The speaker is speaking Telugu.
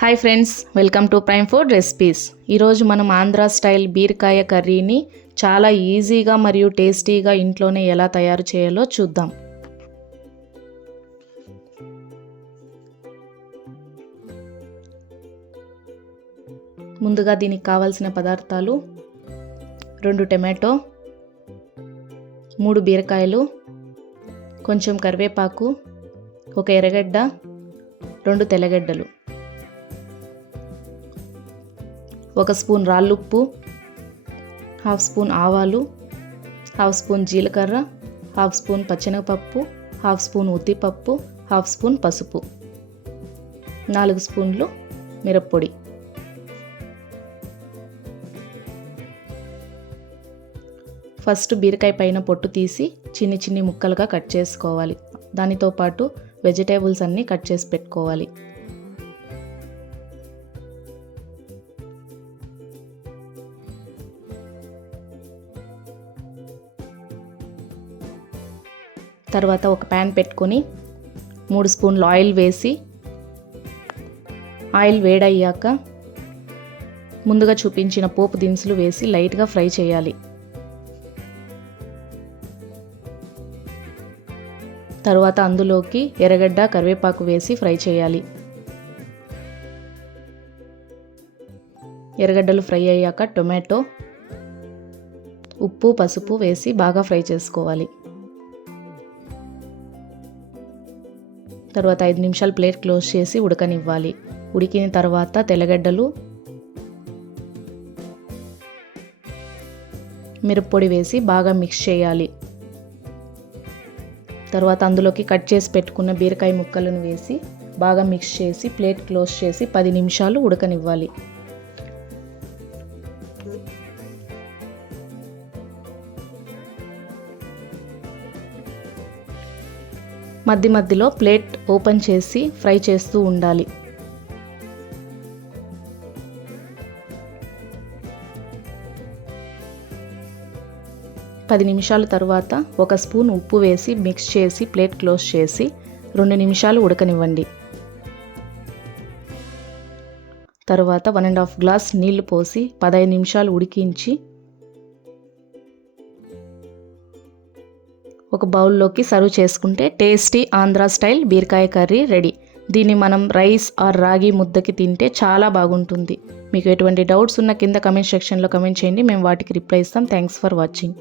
Hi friends, welcome to prime food recipes. ఈరోజు మనం ఆంధ్ర స్టైల్ బీరకాయ కర్రీని చాలా ఈజీగా మరియు టేస్టీగా ఇంట్లోనే ఎలా తయారు చేయాలో చూద్దాం. ముందుగా దీనికి కావాల్సిన పదార్థాలు: 2 టమాటో, 3 బీరకాయలు, కొంచెం కరివేపాకు, 1 ఎర్రగడ్డ, 2 తెల్లగడ్డలు, 1 స్పూన్ రాళ్ళుప్పు, 1/2 స్పూన్ ఆవాలు, 1/2 స్పూన్ జీలకర్ర, 1/2 స్పూన్ పచ్చెనగపప్పు, 1/2 స్పూన్ ఉద్దిపప్పు, 1/2 స్పూన్ పసుపు, 4 స్పూన్లు మిరప్పొడి. ఫస్ట్ బీరకాయ పైన పొట్టు తీసి చిన్ని ముక్కలుగా కట్ చేసుకోవాలి. దానితో పాటు వెజిటేబుల్స్ అన్నీ కట్ చేసి పెట్టుకోవాలి. తర్వాత ఒక ప్యాన్ పెట్టుకొని 3 స్పూన్లు ఆయిల్ వేసి, ఆయిల్ వేడయ్యాక ముందుగా చూపించిన పోపు దినుసులు వేసి లైట్గా ఫ్రై చేయాలి. తర్వాత అందులోకి ఎర్రగడ్డ, కరివేపాకు వేసి ఫ్రై చేయాలి. ఎర్రగడ్డలు ఫ్రై అయ్యాక టొమాటో, ఉప్పు, పసుపు వేసి బాగా ఫ్రై చేసుకోవాలి. తర్వాత 5 నిమిషాలు ప్లేట్ క్లోజ్ చేసి ఉడకనివ్వాలి. ఉడికిన తర్వాత తెల్లగడ్డలు, మిరప్పొడి వేసి బాగా మిక్స్ చేయాలి. తర్వాత అందులోకి కట్ చేసి పెట్టుకున్న బీరకాయ ముక్కలను వేసి బాగా మిక్స్ చేసి ప్లేట్ క్లోజ్ చేసి 10 నిమిషాలు ఉడకనివ్వాలి. మధ్యలో ప్లేట్ ఓపెన్ చేసి ఫ్రై చేస్తూ ఉండాలి. పది నిమిషాల తర్వాత 1 స్పూన్ ఉప్పు వేసి మిక్స్ చేసి ప్లేట్ క్లోజ్ చేసి 2 నిమిషాలు ఉడకనివ్వండి. తర్వాత 1.5 గ్లాస్ నీళ్లు పోసి 15 నిమిషాలు ఉడికించి ఒక బౌల్లోకి సర్వ్ చేసుకుంటే టేస్టీ ఆంధ్ర స్టైల్ బీరకాయ కర్రీ రెడీ. దీన్ని మనం రైస్ ఆర్ రాగి ముద్దకి తింటే చాలా బాగుంటుంది. మీకు ఎటువంటి డౌట్స్ ఉన్న కింద కమెంట్ సెక్షన్లో కమెంట్ చేయండి, మేము వాటికి రిప్లై ఇస్తాం. Thanks for watching.